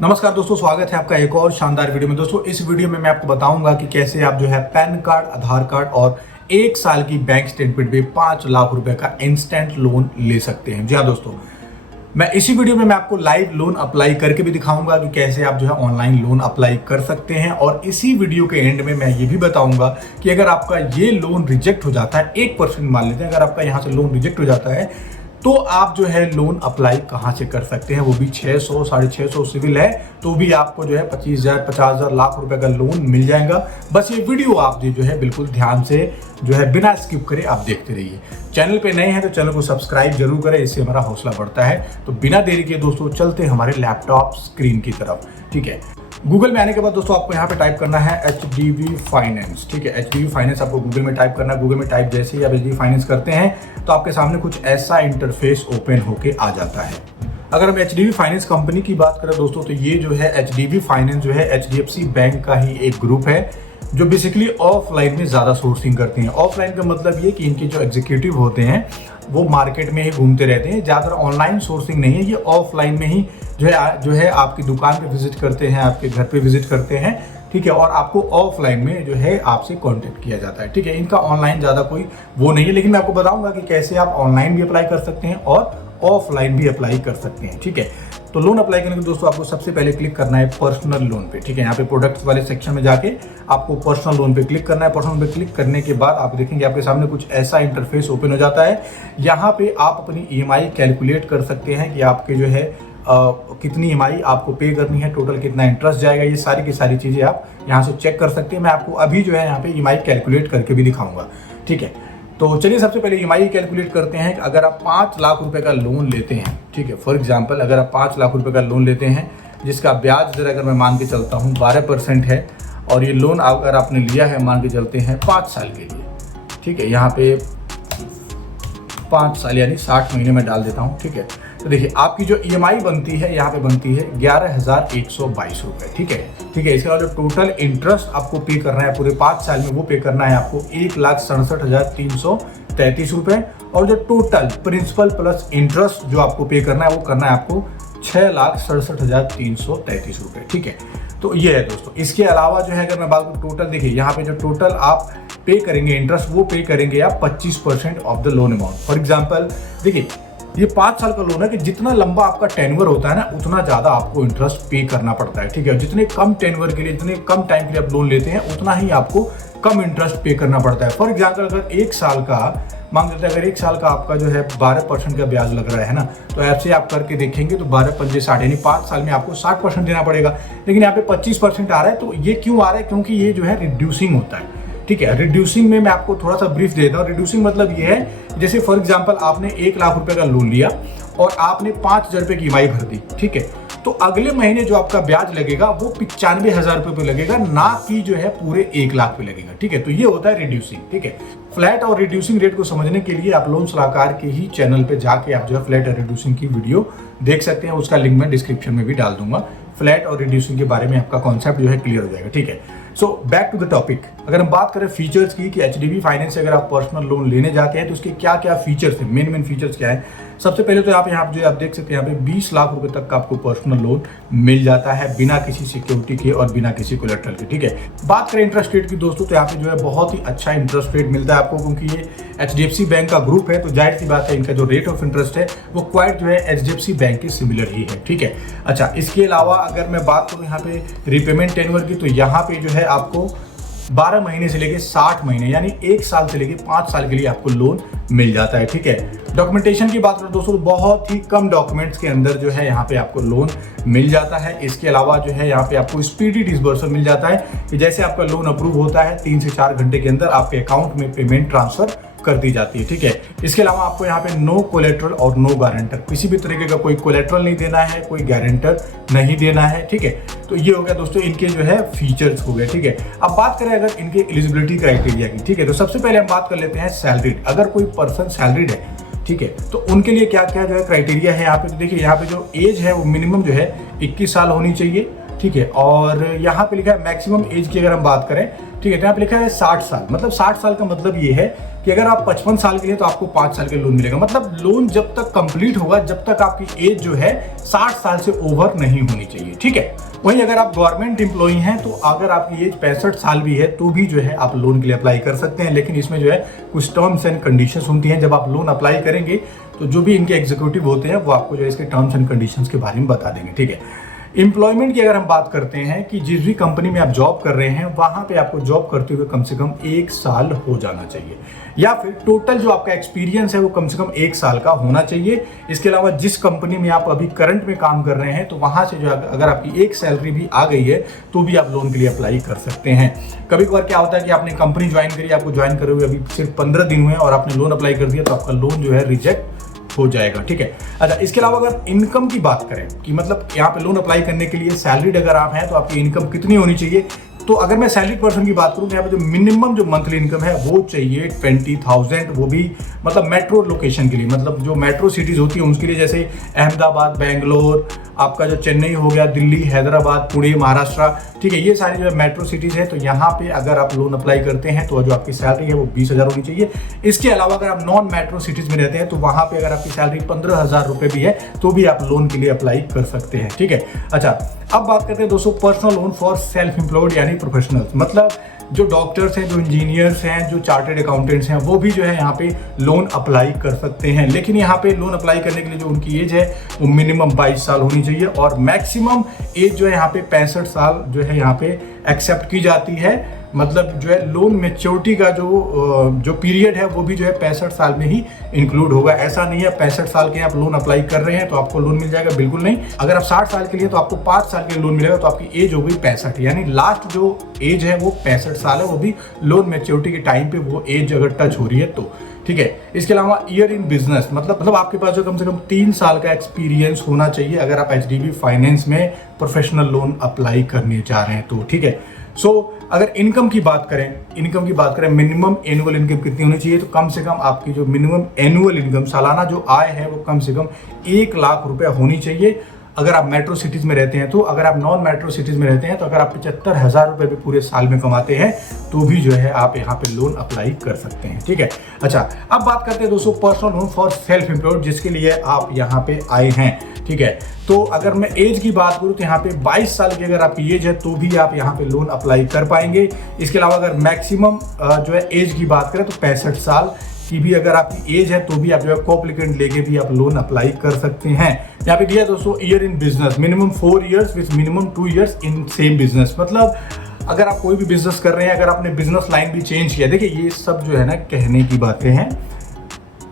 नमस्कार दोस्तों, स्वागत है आपका एक और शानदार वीडियो में। दोस्तों इस वीडियो में मैं आपको बताऊंगा कि कैसे आप जो है पैन कार्ड, आधार कार्ड और 1 साल की बैंक स्टेटमेंट पे 5 लाख रुपए का इंस्टेंट लोन ले सकते हैं। जी हाँ दोस्तों, मैं इसी वीडियो में मैं आपको लाइव लोन अप्लाई करके भी दिखाऊंगा कि कैसे आप जो है ऑनलाइन लोन अप्लाई कर सकते हैं। और इसी वीडियो के एंड में मैं ये भी बताऊंगा कि अगर आपका ये लोन रिजेक्ट हो जाता है, 1% मान लेते हैं, अगर आपका यहाँ से लोन रिजेक्ट हो जाता है तो आप जो है लोन अप्लाई कहाँ से कर सकते हैं। वो भी 600 650 सिविल है तो भी आपको जो है 25,000 50,000 लाख रुपए का लोन मिल जाएगा। बस ये वीडियो आप जो है बिल्कुल ध्यान से जो है बिना स्किप करे आप देखते रहिए। चैनल पे नए हैं तो चैनल को सब्सक्राइब जरूर करें, इससे हमारा हौसला बढ़ता है। तो बिना देरी के दोस्तों चलते हैं हमारे लैपटॉप स्क्रीन की तरफ। ठीक है, गूगल में आने के बाद दोस्तों आपको यहाँ पे टाइप करना है HDB फाइनेंस। ठीक है, HDB फाइनेंस आपको गूगल में टाइप करना है। गूगल में टाइप जैसे ही आप HDB फाइनेंस करते हैं तो आपके सामने कुछ ऐसा इंटरफेस ओपन होके आ जाता है। अगर हम HDB फाइनेंस कंपनी की बात करें दोस्तों तो ये जो है HDB फाइनेंस जो है HDFC बैंक का ही एक ग्रुप है जो बेसिकली ऑफलाइन में ज़्यादा सोर्सिंग करती हैं। ऑफलाइन का मतलब ये कि इनके जो एग्जीक्यूटिव होते हैं वो मार्केट में ही घूमते रहते हैं। ज़्यादातर ऑनलाइन सोर्सिंग नहीं है, ये ऑफलाइन में ही जो है आपकी दुकान पे विजिट करते हैं, आपके घर पे विजिट करते हैं। ठीक है, और आपको ऑफलाइन में जो है आपसे कांटेक्ट किया जाता है। ठीक है, इनका ऑनलाइन ज़्यादा कोई वो नहीं है, लेकिन मैं आपको बताऊंगा कि कैसे आप ऑनलाइन भी अप्लाई कर सकते हैं और ऑफलाइन भी अप्लाई कर सकते हैं। ठीक है, तो लोन अप्लाई करने के दोस्तों आपको सबसे पहले क्लिक करना है पर्सनल लोन पे। ठीक है, यहाँ पे प्रोडक्ट्स वाले सेक्शन में जाके आपको पर्सनल लोन पे क्लिक करना है। पर्सनल लोन पे क्लिक करने के बाद आप देखेंगे आपके सामने कुछ ऐसा इंटरफेस ओपन हो जाता है। यहाँ पे आप अपनी EMI कैलकुलेट कर सकते हैं कि आपके जो है कितनी EMI आपको पे करनी है, टोटल कितना इंटरेस्ट जाएगा, ये सारी की सारी चीज़ें आप यहाँ से चेक कर सकते हैं। मैं आपको अभी जो है यहाँ पे EMI कैलकुलेट करके भी दिखाऊंगा। ठीक है, तो चलिए सबसे पहले EMI कैलकुलेट करते हैं कि अगर आप 5 लाख रुपए का लोन लेते हैं, ठीक है, फॉर एग्जांपल अगर आप 5 लाख रुपए का लोन लेते हैं जिसका ब्याज दर अगर मैं मान के चलता हूँ 12% है, और ये लोन अगर आपने लिया है मान के चलते हैं 5 साल के लिए। ठीक है, यहाँ पे 5 साल यानी 60 महीने में डाल देता हूँ। ठीक है, तो देखिए आपकी जो EMI बनती है यहाँ पे बनती है 11,122 रुपये। ठीक है, इसके अलावा जो टोटल इंटरेस्ट आपको पे करना है पूरे 5 साल में वो पे करना है आपको 1,67,333 रुपये, और जो टोटल प्रिंसिपल प्लस इंटरेस्ट जो आपको पे करना है वो करना है आपको 6,67,333 रुपये। ठीक है, तो ये है दोस्तों। इसके अलावा जो है अगर मैं बात करूँ टोटल, देखिए यहाँ पे जो टोटल आप पे करेंगे इंटरेस्ट वो पे करेंगे आप 25% of the loan amount. For example देखिए ये 5 साल का लोन है कि जितना लंबा आपका टेन्योर होता है ना उतना ज़्यादा आपको इंटरेस्ट पे करना पड़ता है। ठीक है, जितने कम टेन्योर के लिए, जितने कम टाइम के लिए आप लोन लेते हैं उतना ही आपको कम इंटरेस्ट पे करना पड़ता है। फॉर एग्जाम्पल अगर 1 साल का मांग लेते हैं, अगर 1 साल का आपका जो है 12% का ब्याज लग रहा है ना, तो ऐसे आप करके देखेंगे तो 12 पंजे 60 यानी 5 साल में आपको 60% देना पड़ेगा। लेकिन यहाँ पे 25% आ रहा है, तो ये क्यों आ रहा है? क्योंकि ये जो है रिड्यूसिंग होता है। ठीक है, रिड्यूसिंग में मैं आपको थोड़ा सा ब्रीफ देता हूँ। रिड्यूसिंग मतलब ये है जैसे फॉर एग्जांपल आपने 1 लाख रुपए का लोन लिया और आपने 5,000 रुपए की EMI भर दी। ठीक है, तो अगले महीने जो आपका ब्याज लगेगा वो 95,000 रुपए पे लगेगा, ना कि जो है पूरे 1 लाख पे लगेगा। ठीक है, तो ये होता है रिड्यूसिंग। ठीक है, फ्लैट और रिड्यूसिंग रेट को समझने के लिए आप लोन सलाहकार के ही चैनल पे जाके आप जो है फ्लैट और रिड्यूसिंग की वीडियो देख सकते हैं, उसका लिंक मैं डिस्क्रिप्शन में भी डाल दूंगा। फ्लैट और रिड्यूसिंग के बारे में आपका कॉन्सेप्ट जो है क्लियर हो जाएगा। ठीक है, so back to the topic. अगर हम बात करें फीचर्स की कि HDB फाइनेंस से अगर आप पर्सनल लोन लेने जाते हैं तो उसके क्या क्या फीचर्स हैं, मेन फीचर्स क्या है। सबसे पहले तो यहाँ जो आप देख सकते हैं यहाँ पे 20 लाख रुपए तक का आपको पर्सनल लोन मिल जाता है बिना किसी सिक्योरिटी के और बिना किसी कोलेटरल के। ठीक है, बात करें इंटरेस्ट रेट की दोस्तों तो यहाँ पे जो है बहुत ही अच्छा इंटरेस्ट रेट मिलता है आपको, क्योंकि ये HDFC बैंक का ग्रुप है तो जाहिर सी बात है इनका जो रेट ऑफ इंटरेस्ट है वो क्वाइट जो है HDFC बैंक के सिमिलर ही है। ठीक है, अच्छा इसके अलावा अगर मैं बात करूँ यहाँ पे रिपेमेंट टेन्योर की, तो यहाँ पे जो है आपको 12 महीने से लेके 60 महीने यानी 1 साल से लेके 5 साल के लिए आपको लोन मिल जाता है। ठीक है, डॉक्यूमेंटेशन की बात करें दोस्तों, बहुत ही कम डॉक्यूमेंट्स के अंदर जो है यहाँ पे आपको लोन मिल जाता है। इसके अलावा जो है यहाँ पे आपको स्पीडी डिसबर्समेंट मिल जाता है कि जैसे आपका लोन अप्रूव होता है 3 से 4 घंटे के अंदर आपके अकाउंट में पेमेंट ट्रांसफर कर दी जाती है। ठीक है, इसके अलावा आपको यहाँ पे नो कोलेटरल और नो गारंटर, किसी भी तरीके का कोई कोलेटरल नहीं देना है, कोई गारंटर नहीं देना है। ठीक है, तो ये हो गया दोस्तों इनके जो है फीचर्स हो गए। ठीक है, अब बात करें अगर इनके एलिजिबिलिटी क्राइटेरिया की। ठीक है, तो सबसे पहले हम बात कर लेते हैं सैलरीड। अगर कोई पर्सन सैलरीड है, ठीक है, तो उनके लिए क्या क्या जो है क्राइटेरिया है यहाँ पे। तो देखिए यहाँ पे जो एज है वो मिनिमम जो है 21 साल होनी चाहिए। ठीक है, और यहाँ पे लिखा है मैक्सिमम एज की अगर हम बात करें ठीक है। तो यहाँ पे लिखा है 60 साल, मतलब 60 साल का मतलब ये है कि अगर आप 55 साल के लिए तो आपको 5 साल के लोन मिलेगा। मतलब लोन जब तक कंप्लीट होगा, जब तक आपकी एज जो है 60 साल से ओवर नहीं होनी चाहिए, ठीक है। वहीं अगर आप गवर्नमेंट एम्प्लॉई हैं तो अगर आपकी एज 65 साल भी है तो भी जो है आप लोन के लिए अप्लाई कर सकते हैं, लेकिन इसमें जो है कुछ टर्म्स एंड कंडीशंस होती हैं। जब आप लोन अप्लाई करेंगे तो जो भी इनके एग्जीक्यूटिव होते हैं वो आपको जो है इसके टर्म्स एंड कंडीशंस के बारे में बता देंगे, ठीक है। एम्प्लॉयमेंट की अगर हम बात करते हैं कि जिस भी कंपनी में आप जॉब कर रहे हैं वहां पे आपको जॉब करते हुए कम से कम 1 साल हो जाना चाहिए, या फिर टोटल जो आपका एक्सपीरियंस है वो कम से कम 1 साल का होना चाहिए। इसके अलावा जिस कंपनी में आप अभी करंट में काम कर रहे हैं तो वहां से जो अगर आपकी एक सैलरी भी आ गई है तो भी आप लोन के लिए अप्लाई कर सकते हैं। कभी कभार क्या होता है कि आपने कंपनी ज्वाइन करी, आपको ज्वाइन करे हुए अभी सिर्फ 15 दिन हुए और आपने लोन अप्लाई कर दिया तो आपका लोन जो है रिजेक्ट हो जाएगा, ठीक है। अच्छा, इसके अलावा अगर इनकम की बात करें कि मतलब यहाँ पे लोन अप्लाई करने के लिए सैलरीड अगर आप हैं तो आपकी इनकम कितनी होनी चाहिए, तो अगर मैं सैलरीड पर्सन की बात करूं तो यहाँ पे जो मिनिमम जो मंथली इनकम है वो चाहिए 20,000, वो भी मतलब मेट्रो लोकेशन के लिए, मतलब जो मेट्रो सिटीज होती है उसके लिए, जैसे अहमदाबाद, बेंगलोर, आपका जो चेन्नई हो गया, दिल्ली, हैदराबाद, पुणे, महाराष्ट्र, ठीक है, ये सारी जो मेट्रो सिटीज है। तो यहाँ पे अगर आप लोन अप्लाई करते हैं तो जो आपकी सैलरी है वो 20,000 होनी चाहिए। इसके अलावा अगर आप नॉन मेट्रो सिटीज में रहते हैं तो वहां पे अगर आपकी सैलरी 15,000 रुपए भी है तो भी आप लोन के लिए अप्लाई कर सकते हैं, ठीक है। अच्छा, अब बात करते हैं दोस्तों personal loan for self employed यानी प्रोफेशनल, मतलब जो डॉक्टर्स हैं, जो इंजीनियर्स हैं, जो चार्टर्ड अकाउंटेंट्स हैं, वो भी जो है यहाँ पे लोन अप्लाई कर सकते हैं। लेकिन यहाँ पे लोन अप्लाई करने के लिए जो उनकी एज है वो मिनिमम 22 साल होनी चाहिए और मैक्सिमम एज जो है यहाँ पे 65 साल जो है यहाँ पे एक्सेप्ट की जाती है। मतलब जो है लोन मैच्योरिटी का जो पीरियड है वो भी जो है 65 साल में ही इंक्लूड होगा। ऐसा नहीं है 65 साल के आप लोन अप्लाई कर रहे हैं तो आपको लोन मिल जाएगा, बिल्कुल नहीं। अगर आप 60 साल के लिए तो आपको 5 साल के लिए लोन मिलेगा, तो आपकी एज हो गई 65, यानी लास्ट जो एज है वो 65 साल है, वो भी लोन मैच्योरिटी के टाइम पे वो एज अगर टच हो रही है तो, ठीक है। इसके अलावा ईयर इन बिजनेस, मतलब आपके पास जो कम से कम 3 साल का एक्सपीरियंस होना चाहिए अगर आप एचडीबी फाइनेंस में प्रोफेशनल लोन अप्लाई करने जा रहे हैं तो, ठीक है। अगर इनकम की बात करें मिनिमम एनुअल इनकम कितनी होनी चाहिए, तो कम से कम आपकी जो मिनिमम एनुअल इनकम सालाना जो आय है वो कम से कम 1 लाख रुपए होनी चाहिए अगर आप मेट्रो सिटीज में रहते हैं तो। अगर आप नॉन मेट्रो सिटीज में रहते हैं तो अगर आप 75,000 रुपए भी पूरे साल में कमाते हैं तो भी जो है आप यहाँ पे लोन अप्लाई कर सकते हैं, ठीक है। अच्छा, अब बात करते हैं दोस्तों personal loan for self employed, जिसके लिए आप यहाँ पे आए हैं, ठीक है। तो अगर मैं एज की बात करूँ तो यहाँ पे 22 साल की अगर आपकी एज है तो भी आप यहाँ पे लोन अप्लाई कर पाएंगे। इसके अलावा अगर मैक्सिमम जो है एज की बात करें तो 65 साल की भी अगर आपकी एज है तो भी आप जो है कोएप्लिकेंट लेके भी आप लोन अप्लाई कर सकते हैं। यहाँ पे दिया दोस्तों year in business, minimum 4 years with minimum 2 years in same business, मतलब अगर आप कोई भी बिजनेस कर रहे हैं, अगर आपने बिजनेस लाइन भी चेंज किया, देखिए ये सब जो है ना कहने की बातें हैं,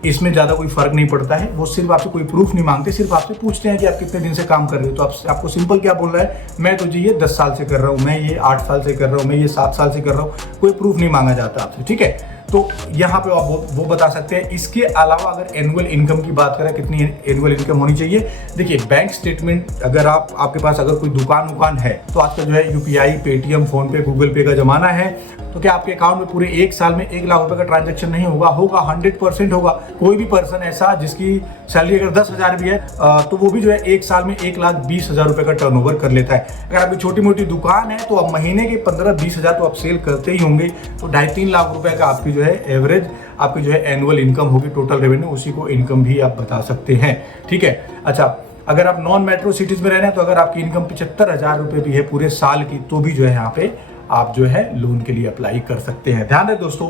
इसमें ज़्यादा कोई फर्क नहीं पड़ता है। वो सिर्फ आपसे कोई प्रूफ नहीं मांगते, सिर्फ आपसे पूछते हैं कि आप कितने दिन से काम कर रहे हो। तो आपको सिंपल क्या बोल रहा है, मैं तो जी ये 10 साल से कर रहा हूँ, मैं ये 8 साल से कर रहा हूँ, मैं ये 7 साल से कर रहा हूँ, कोई प्रूफ नहीं मांगा जाता आपसे, ठीक है। तो यहाँ पे आप वो बता सकते हैं। इसके अलावा अगर एनुअल इनकम की बात करें, कितनी एनुअल इनकम होनी चाहिए, देखिए बैंक स्टेटमेंट अगर आपके पास अगर कोई दुकान है तो आजकल जो है यूपीआई, पेटीएम, फोन पे, गूगल पे का जमाना है, तो क्या आपके अकाउंट में पूरे 1 साल में 1 लाख रुपए का ट्रांजैक्शन नहीं होगा? 100% होगा। कोई भी पर्सन ऐसा जिसकी सैलरी अगर 10,000 भी है तो वो भी जो है 1 साल में 1,20,000 रुपए का टर्नओवर कर लेता है। अगर आपकी छोटी मोटी दुकान है तो अब महीने के 15-20 हज़ार तो आप सेल करते ही होंगे, तो 2.5-3 लाख रुपए का आपकी जो है एवरेज आपकी जो है एनुअल इनकम होगी, टोटल रेवेन्यू, उसी को इनकम भी आप बता सकते हैं, ठीक है। अच्छा, अगर आप नॉन मेट्रो सिटीज में रह रहे हैं तो अगर आपकी इनकम 75,000 रुपए भी है पूरे साल की तो भी जो है यहाँ पे आप जो है लोन के लिए अप्लाई कर सकते हैं। ध्यान रहे दोस्तों,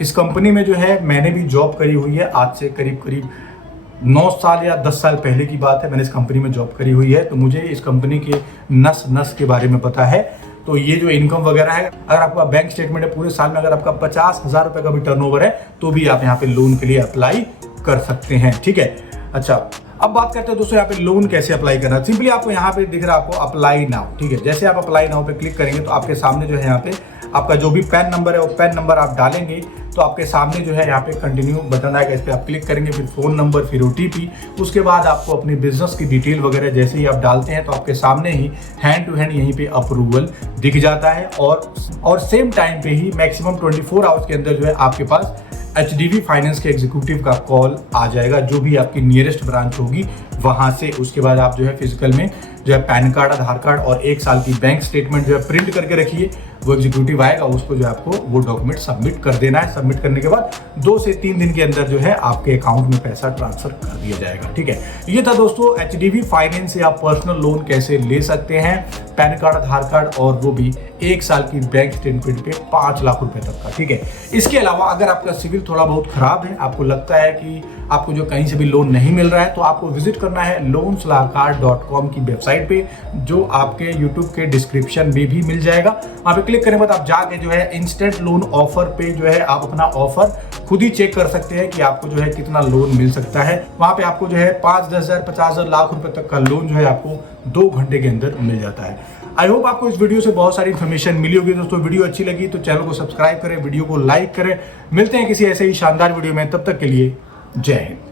इस कंपनी में जो है मैंने भी जॉब करी हुई है, आज से करीब 9 साल या 10 साल पहले की बात है, मैंने इस कंपनी में जॉब करी हुई है, तो मुझे इस कंपनी के नस के बारे में पता है। तो ये जो इनकम वगैरह है, अगर आपका बैंक स्टेटमेंट है पूरे साल में अगर आपका 50,000 रुपए का भी टर्नओवर है तो भी आप यहाँ पे लोन के लिए अप्लाई कर सकते हैं, ठीक है। अच्छा, अब बात करते हैं दोस्तों यहाँ पे लोन कैसे अप्लाई करना। सिंपली आपको यहाँ पे दिख रहा है आपको अप्लाई नाउ, ठीक है। जैसे आप अप्लाई नाउ पे क्लिक करेंगे तो आपके सामने जो है यहाँ पे आपका जो भी पैन नंबर है वो पैन नंबर आप डालेंगे तो आपके सामने जो है यहाँ पे कंटिन्यू बटन आएगा, इस पर आप क्लिक करेंगे, फिर फोन नंबर, फिर OTP, उसके बाद आपको अपनी बिजनेस की डिटेल वगैरह जैसे ही आप डालते हैं तो आपके सामने ही हैंड टू हैंड यहीं पे अप्रूवल दिख जाता है और सेम टाइम पे ही मैक्सिमम 24 आवर्स के अंदर जो है आपके पास एचडीबी फाइनेंस के एग्जीक्यूटिव का कॉल आ जाएगा, जो भी आपकी नियरेस्ट ब्रांच होगी वहां से। उसके बाद आप जो है फिजिकल में जो है पैन कार्ड, आधार कार्ड और 1 साल की बैंक स्टेटमेंट जो है प्रिंट करके रखिए। वो एग्जीक्यूटिव आएगा, उसको जो है आपको वो डॉक्यूमेंट सबमिट कर देना है। सबमिट करने के बाद 2 से 3 दिन के अंदर जो है आपके अकाउंट में पैसा ट्रांसफर कर दिया जाएगा। ठीक है, ये था दोस्तों एचडीबी फाइनेंस से आप पर्सनल लोन कैसे ले सकते हैं, पैन कार्ड, आधार कार्ड और वो भी 1 साल की बैंक स्टेटमेंट पे 5 लाख रुपए तक का। ठीक है, इसके अलावा अगर आपका सिविल थोड़ा बहुत खराब है, आपको लगता है कि आपको जो कहीं से भी लोन नहीं मिल रहा है, तो आपको विजिट करना है loansalahkar.com की वेबसाइट पे, जो आपके यूट्यूब के डिस्क्रिप्शन में भी मिल जाएगा। वहाँ पे क्लिक करने के बाद आप जाके जो है इंस्टेंट लोन ऑफर पे जो है आप अपना ऑफर खुद ही चेक कर सकते हैं कि आपको जो है कितना लोन मिल सकता है। वहाँ पे आपको जो है 5, 10 हजार, 50 हजार, लाख रुपए तक का लोन जो है आपको 2 घंटे के अंदर मिल जाता है। आई होप आपको इस वीडियो से बहुत सारी इन्फॉर्मेशन मिली होगी। दोस्तों वीडियो अच्छी लगी तो चैनल को सब्सक्राइब करें, वीडियो को लाइक करें। मिलते हैं किसी ऐसे ही शानदार वीडियो में, तब तक के लिए जय हिंद।